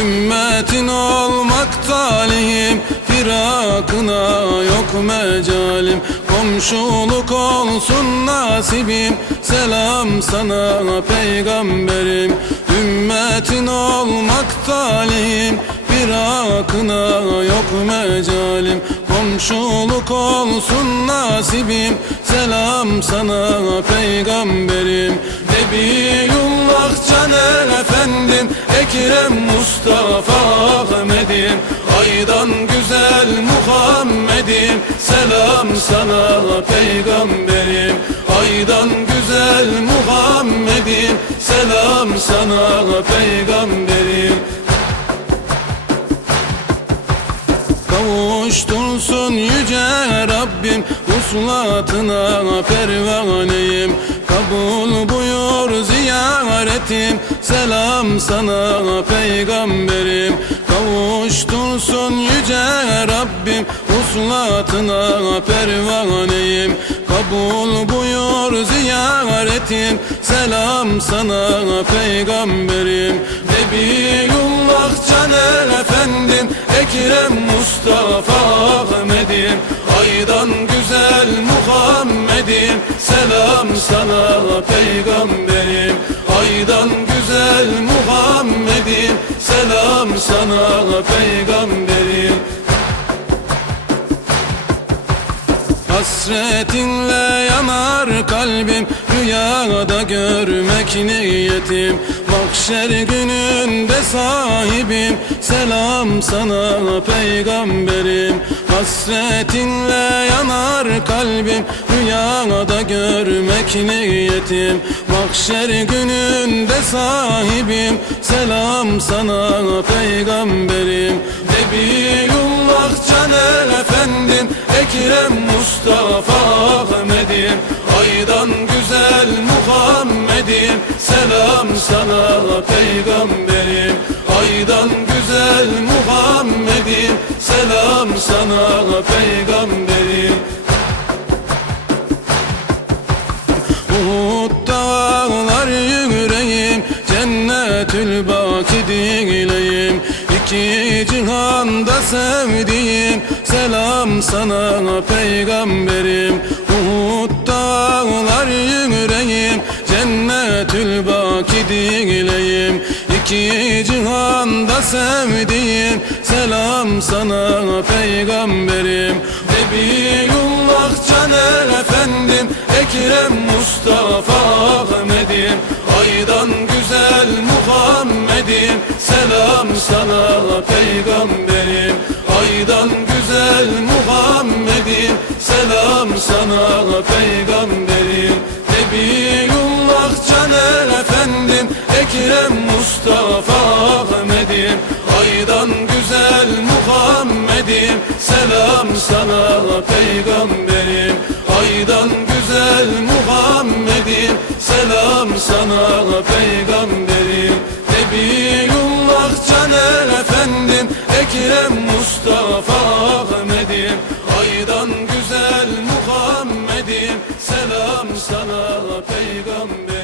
Ümmetin olmak talihim Firakına yok mecalim. Komşuluk olsun nasibim Selam sana peygamberim. Ümmetin olmak talihim Firakına yok mecalim. Komşuluk olsun nasibim Selam sana peygamberim. Nebiyullah Caner Efendim Ekrem Mustafa Ahmet'im. Aydan güzel Muhammed'im. Selam sana peygamberim. Aydan güzel Muhammed'im. Selam sana peygamberim. Kavuştursun yüce Rabbim Uslatına pervaneyim ziyaretim. Selam sana peygamberim. Kavuştursun yüce Rabbim. Uslatına pervaneyim. Kabul buyur ziyaretim. Selam sana peygamberim. Nebiyullah Caner Efendim. Ekrem Mustafa Ahmet'im. Aydan güzel Muhammed'im. Selam sana peygamberim Aydan güzel Muhammed'im Selam sana peygamberim. Hasretinle yanar kalbim Rüyada görmek niyetim Mahşer gününde sahibim. Selam sana peygamberim. Hasretinle yanar kalbim. Rüyada görmek niyetim. Mahşer gününde sahibim. Selam sana peygamberim. Nebiyullah Caner Efendim Ekrem Mustafa Ahmet'im Aydan güzel Muhammed'im. Selam sana peygamberim. Aydan güzel Muhammed'im. Selam sana peygamberim. Uhud dağlar yüreğim Cennetül baki dileyim. İki cihanda sevdiğim Selam sana peygamberim. Uhud dağlar yüreğim. Cennetül baki dileyim İki cihanda sevdiğim. Selam sana peygamberim. Nebiyullah Caner Efendim Ekrem Mustafa Ahmet'im. Aydan güzel Muhammed'im. Selam sana peygamberim Aydan güzel Muhammed'im Selam sana peygamberim. Nebiyullah Caner Efendim Ekrem Mustafa Ahmet'im. Aydan güzel Muhammed'im Selam sana peygamberim. Aydan güzel Muhammed'im Selam sana peygamberim. Nebiyullah Caner Efendim Ekrem Mustafa Ahmet'im. Aydan güzel Muhammed'im. Selam sana peygamberim